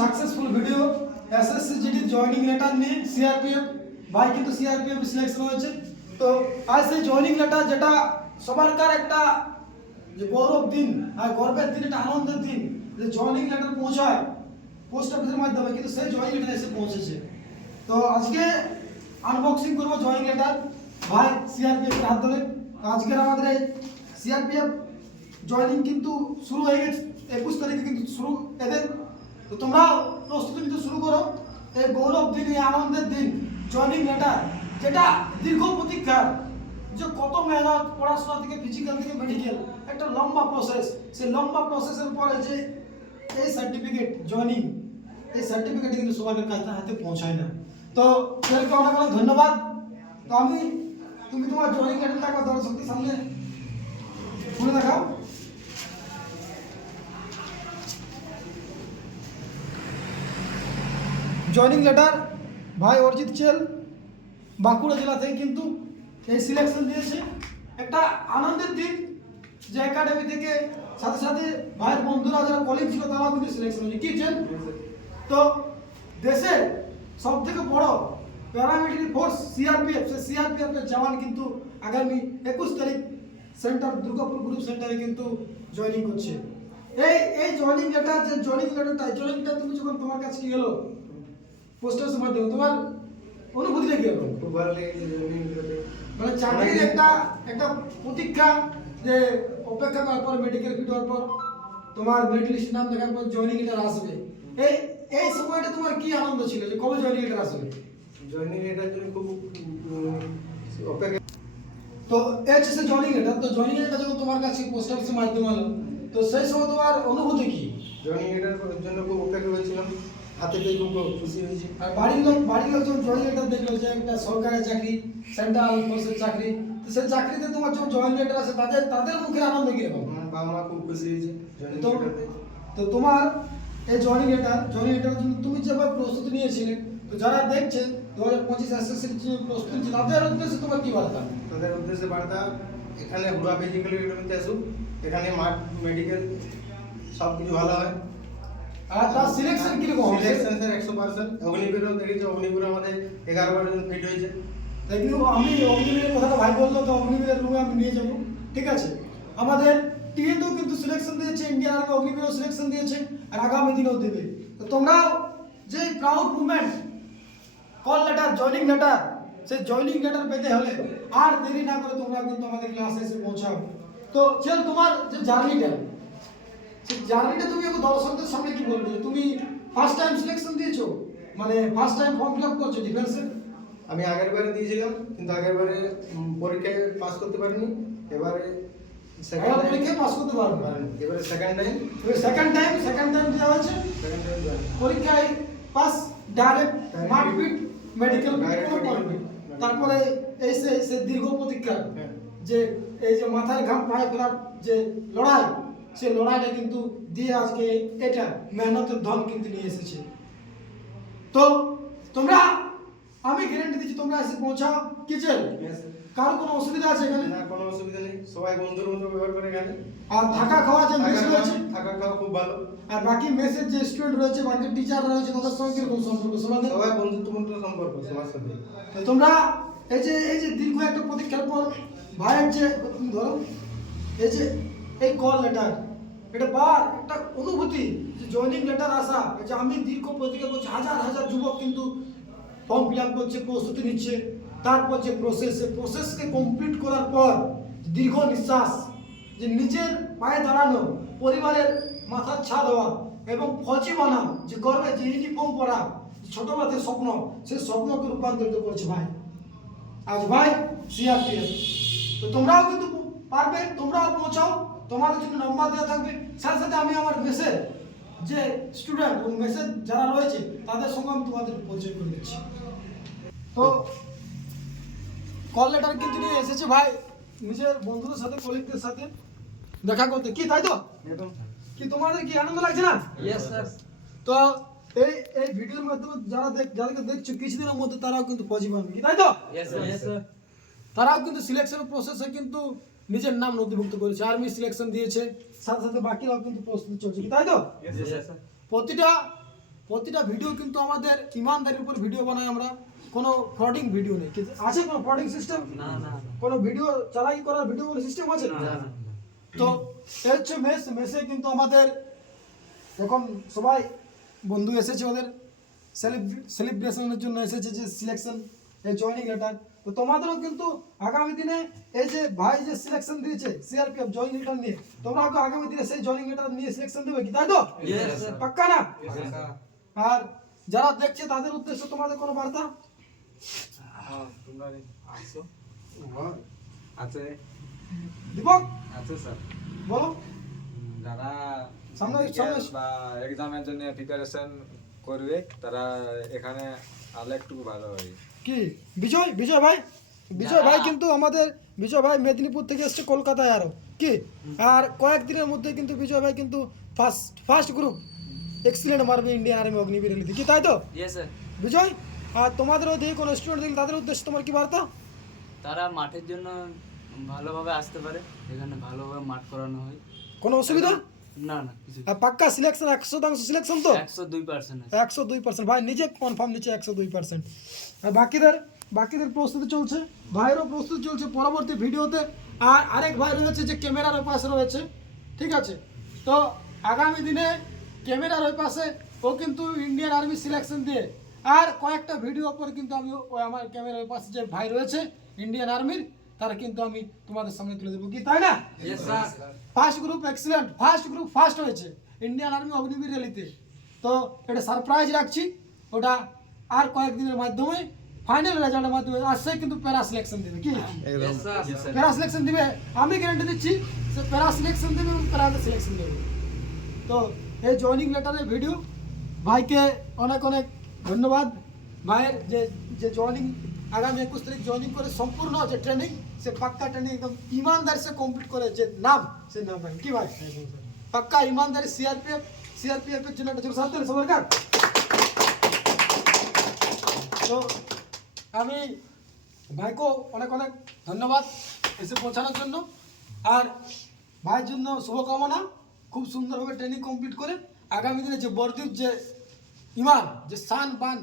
Successful video SSC GD joining letter নিয়ে CRPF ভাই কিন্তু সিআরপিএফ সিলেকশন হয়েছে। তো আজ সেই জয়েনিং লেটার যেটা সবারকার একটা যে গৌরব দিন আর গর্বের দিন, একটা আনন্দের দিন যে জয়েনিং লেটার পৌঁছায় পোস্ট অফিসের মাধ্যমে, কিন্তু সেই জয়েনিং লেটার এসে পৌঁছেছে। তো আজকে আনবক্সিং করবো জয়েনিং লেটার ভাই সিআরপিএফ এর হাত ধরে। আজকের আমাদের এই সিআরপিএফ জয়েনিং কিন্তু শুরু হয়ে গেছে 21 তারিখে কিন্তু শুরু এদের। তো তোমরা প্রস্তুতি নিতে শুরু করো এই গৌরব দিন, এই আনন্দের দিন জয়েনিং লেটার, যেটা দীর্ঘ প্রতীক্ষার, যে কত মেহনত পড়াশোনা থেকে ফিজিক্যাল থেকে মেডিকেল একটা লম্বা প্রসেস, সেই লম্বা প্রসেসের পরে যে এই সার্টিফিকেট জয়েনিং, এই সার্টিফিকেট কিন্তু সবার কাছে হাতে পৌঁছায় না। তো সেটাকে অনেক অনেক ধন্যবাদ। তো তুমি তোমার জয়েনিং লেটারটা একবার দর্শকদের সামনে খুলে দেখাও। জয়েনিং লেটার ভাই অরিজিৎ চেল বাঁকুড়া জেলা থেকে কিন্তু এই সিলেকশন দিয়েছে। একটা আনন্দের দিন যে একাডেমি থেকে সাথে সাথে ভাইয়ের বন্ধুরা যারা কলিগ ছিল তারাও কিন্তু সিলেকশন হয়েছে। কি চেল? তো দেশের সব থেকে বড় প্যারামিলিটারি ফোর্স সিআরপিএফ, সেই সিআরপিএফ এর জওয়ান কিন্তু আগামী 21 তারিখ সেন্টার দুর্গাপুর গ্রুপ সেন্টারে কিন্তু জয়েনিং করছে। এই জয়েনিং লেটার, যে জয়েনিং লেটারটা তুমি যখন তোমার কাছে কি গেলো পোস্টারের মাধ্যমে, তোমার অনুভূতিটা কি হলো? খুব ভালো লেগেছে জয়েনিং লেটারটা। মানে চাকরির একটা প্রতীক্ষা, যে অপেক্ষা করার পর মেডিকেল ফিট হওয়ার পর তোমার মেরিট লিস্টের নাম দেখার পর জয়েনিং লেটার আসবে। এই সময়টা তোমার কি আনন্দ ছিল যে কবে জয়েনিং লেটার আসবে? জয়েনিং লেটার জন্য খুব অপেক্ষা। তো এই হচ্ছে জয়েনিং লেটার। তো জয়েনিং লেটার যখন তোমার কাছে পোস্ট অফিসের মাধ্যমে এলো, তো সেই সময় তোমার অনুভূতি কি? জয়েনিং লেটার জন্য খুব অপেক্ষা করেছিলাম, হাতে পেয়ে খুব খুশি হয়েছি। আর বাড়ির লোক যখন জয়েনিং লেটার দেখলো যে একটা সরকারি চাকরি, সেন্ট্রাল ফোর্সের চাকরি, তো সেই চাকরিতে তোমার যখন জয়েনিং লেটার আছে তাদের মুখের আনন্দ কিরকম? আমার বাবা মা খুব খুশি হয়েছে জয়েনিং তো লেটার পেয়ে। তো তোমার এই জয়েনিং লেটার জন্য তুমি যেভাবে প্রস্তুতি নিয়েছিলে, তো যারা দেখছে 2025 এসএসসির জন্য প্রস্তুতি নিচ্ছে, তাদের উদ্দেশ্যে তোমার কি বার্তা? তাদের উদ্দেশ্যে বার্তা, এখানে হুড়া ফিজিক্যাল একাডেমিতে আসুক, এখানে মাঠ মেডিকেল সব কিছু ভালো হয়। আর তার সিলেকশন কিরকম? Selection sir 100%। অগ্নিবীরও দেখেছি, অগ্নিবীর আমাদের 11-12 জন ফিট হয়েছে। কিন্তু আমি অগ্নিবীরের কথাটা ভাই বললো, তো অগ্নিবীরের রুমে আমি নিয়ে যাবো, ঠিক আছে? আমাদের টিএতেও কিন্তু সিলেকশন দিয়েছে, ইন্ডিয়ান আর্মি অগ্নিবীরও সিলেকশন দিয়েছে, আর আগামী দিনেও দেবে। তো তোমরাও যে proud movement call letter, joining letter, সেই জয়েনিং লেটার পেতে হলে আর দেরি না করে তোমরা কিন্তু আমাদের ক্লাসে এসে পৌঁছাও। তো চল, তোমার যে জার্নিটা, সেই জার্নিটা তুমি একটু দর্শকদের সামনে কি বলবে? তুমি ফার্স্ট টাইম সিলেকশন দিয়েছো, মানে first time form fill up করছো ডিফেন্সের? আমি আগের বারে দিয়েছিলাম, কিন্তু আগের বারে পরীক্ষায় পাস করতে পারিনি। এবারে পরীক্ষায় পাস করতে পারবে। এবারে সেকেন্ড টাইম সেকেন্ড টাইম দেওয়া হয়েছে, পরীক্ষায় পাস, ডাইরেক্ট মারপিট মেডিকেল তারপরে এই সে দীর্ঘ প্রতীক্ষা, যে এই যে মাথায় ঘাম পায়ে ফেলার যে লড়াই, সেই লড়াইটা কিন্তু দিয়ে আজকে এটা মেহনতের ধন কিন্তু নিয়ে এসেছে। তো তোমরা, আমি গ্যারান্টি দিচ্ছি তোমরা এসে পৌঁছাও। কি চাই? কারো কোনো অসুবিধা আছে এখানে? না, কোনো অসুবিধা নেই, সবাই বন্ধুর মতো ব্যবহার করে এখানে। আর থাকা খাওয়া যে মেস রয়েছে, থাকা খাওয়া খুব ভালো। আর বাকি মেসের যে স্টুডেন্ট রয়েছে, বাকি টিচার রয়েছে, তাদের সঙ্গে কিরকম সম্পর্ক? সবাই বন্ধুত্বপূর্ণ সম্পর্ক সবার সাথে। তো তোমরা এই যে দীর্ঘ একটা প্রতীক্ষার পর ভাইয়ের যে, তুমি ধরো এই যে এই কল লেটার, এটা পাওয়ার একটা অনুভূতি, যে জয়েনিং লেটার আসা, যে আমি দীর্ঘ প্রতীক্ষা করছি, হাজার হাজার যুবক কিন্তু ফর্ম ফিল আপ করছে, প্রস্তুতি নিচ্ছে, তারপর যে প্রসেসকে কমপ্লিট করার পর দীর্ঘ নিঃশ্বাস, যে নিজের পায়ে দাঁড়ানো, পরিবারের মাথার ছাদ হওয়া এবং ফৌজি বানা, যে গর্বে যে ইউনিফর্ম পরা, ছোটবেলাতে স্বপ্ন, সেই স্বপ্নকে রূপান্তরিত করেছে ভাই আজ ভাই সিআরপিএফ। তো তোমরাও কিন্তু পারবে, তোমরাও পৌঁছাও, তোমাদের জন্য নম্বর দেওয়া থাকবে। সাথে সাথে আমি আমার মেসের যে স্টুডেন্ট এবং মেসের যারা রয়েছে তাদের সঙ্গে আমি তোমাদের পরিচয় করে দিচ্ছি। তো কল লেটার কিন্তু নিয়ে এসেছে ভাই নিজের বন্ধুদের সাথে, কলিগদের সাথে দেখা করতে, কি তাই তো? কি তোমাদের কি আনন্দ লাগছে না? Yes sir. তো এই ভিডিওর মাধ্যমে যাদেরকে দেখছো কিছুদিনের মধ্যে তারাও কিন্তু পজিটিভ হবে, কি তাই তো? Yes sir. তারাও কিন্তু সিলেকশন প্রসেসে কিন্তু নিজের নাম নথিভুক্ত করেছে, আর্মি সিলেকশন দিয়েছে, সাথে সাথে বাকিরাও কিন্তু প্রস্তুতি চলছে, কি তাই তো? Yes sir. প্রতিটা প্রতিটা ভিডিও কিন্তু আমাদের ইমানদারির উপর ভিডিও বানাই আমরা, কোনো ফ্রডিং ভিডিও নেই। কিন্তু আছে কোনো ফ্রডিং সিস্টেম? না না কোনো ভিডিও চালাই করার ভিডিও কোনো সিস্টেম আছে? তো এই হচ্ছে মেস। মেসে কিন্তু আমাদের এখন সবাই বন্ধু এসেছে, ওদের সেলিব্রেশনের জন্য এসেছে, যে সিলেকশন এই জয়েনিং লেটার। তো তোমাদেরও কিন্তু আগামী দিনে এই যে ভাই যে সিলেকশন দিয়েছে সিআরপিএফ জয়েনিং লেটার নিয়ে, তোমরাও তো আগামী দিনে সেই জয়েনিং লেটার নিয়ে সিলেকশন দেবে কি, তাই তো? Yes, sir. পাক্কা না? আর যারা দেখছে তাদের উদ্দেশ্যে তোমাদের কোনো বার্তা? তোমরা আসো আছে দীপক আছে স্যার, বলো। যারা সামনে বা এক্সামের জন্য প্রিপারেশন করবে তারা এখানে আলো একটু ভালো হবে। কি বিজয় ভাই? বিজয় ভাই কিন্তু আমাদের বিজয় ভাই মেদিনীপুর থেকে এসছে কলকাতায় আরো কি, আর কয়েকদিনের মধ্যে কিন্তু বিজয় ভাই কিন্তু ফার্স্ট গ্রুপ এক্সিলেন্ট মারবে ইন্ডিয়ান আর্মি অগ্নিবীর রেলিতে, কি তাই তো ইয়েস স্যার। বিজয়? আর তোমাদেরও দিয়ে কোনো স্টুডেন্ট দেখলে তাদের উদ্দেশ্যে তোমার কি বার্তা? তারা মাঠের জন্য ভালোভাবে আসতে পারে, এখানে ভালোভাবে মাঠ করানো হয়। কোনো অসুবিধা? না না কিছু। আর পাক্কা সিলেকশন 100% সিলেকশন তো? 102% আছে। 102% ভাই নিজে কনফার্ম নিচ্ছে 102%। আর বাকিদের প্রস্তুতি চলছে, ভাইয়েরও প্রস্তুতি চলছে পরবর্তী ভিডিওতে। আর আরেক ভাই রয়েছে যে ক্যামেরার ওই পাশে রয়েছে, ঠিক আছে? তো আগামী দিনে ক্যামেরার ওই পাশে ও কিন্তু ইন্ডিয়ান আর্মি সিলেকশন দিয়ে, আর কয়েকটা ভিডিও পর কিন্তু আমি ওই আমার ক্যামেরার ওই পাশে যে ভাই রয়েছে ইন্ডিয়ান আর্মির, তারা কিন্তু আমি তোমাদের সামনে তুলে দেবো, কি তাই না? Yes sir. First group excellent, first group first হয়েছে ইন্ডিয়ান আর্মি অগ্নিবীর র্যালিতে। তো এটা সারপ্রাইজ রাখছি, ওটা আর কয়েকদিনের মাধ্যমে ফাইনাল রেজাল্টের মাধ্যমে আসছে কিন্তু প্যারা সিলেকশন দেবে, কি ইয়েস স্যার। প্যারা সিলেকশন দিবে, আমি গ্যারান্টি দিচ্ছি যে প্যারা সিলেকশন দেবে এবং প্যারাতে সিলেকশন দেবে। তো এই জয়েনিং লেটারের ভিডিও ভাইকে অনেক অনেক ধন্যবাদ। ভাইয়ের যে জয়েনিং আগামী 21 তারিখ জয়েনিং করে সম্পূর্ণ যে ট্রেনিং, সে পাক্কা ট্রেনিং একদম ईमानदारी से কমপ্লিট করে, যে নাম সে নাম রাখেন, কি ভাই? পাক্কা ईमानदारी সিআরপিএফ এর জন্য একটা জোর সাথে সরকার। তো আমি ভাইকে অনেক অনেক ধন্যবাদ এসে পৌঁছানোর জন্য, আর ভাইয়ের জন্য শুভকামনা, খুব সুন্দরভাবে ট্রেনিং কমপ্লিট করে আগামী দিনে যে বর্দির যে ইমান, যে শান বান,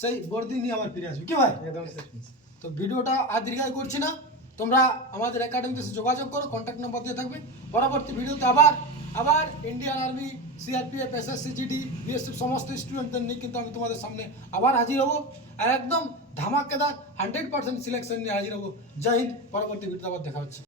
সেই বর্দি নিয়ে আবার ফিরে আসবে, কি ভাই? তো ভিডিওটা আর দীর্ঘায়ু করছি না, তোমরা আমাদের একাডেমিতে যোগাযোগ করো, কন্ট্যাক্ট নাম্বার দিয়ে থাকবে। পরবর্তী ভিডিওতে আবার Indian army, CRPF, SSC, GD, BSF সমস্ত স্টুডেন্টদের নিয়ে কিন্তু আমি তোমাদের সামনে আবার হাজির হব, আর একদম ধামাকেদার 100% সিলেকশন নিয়ে হাজির হব। জয় হিন্দ। পরবর্তী ভিডিওতে আবার দেখা হচ্ছে।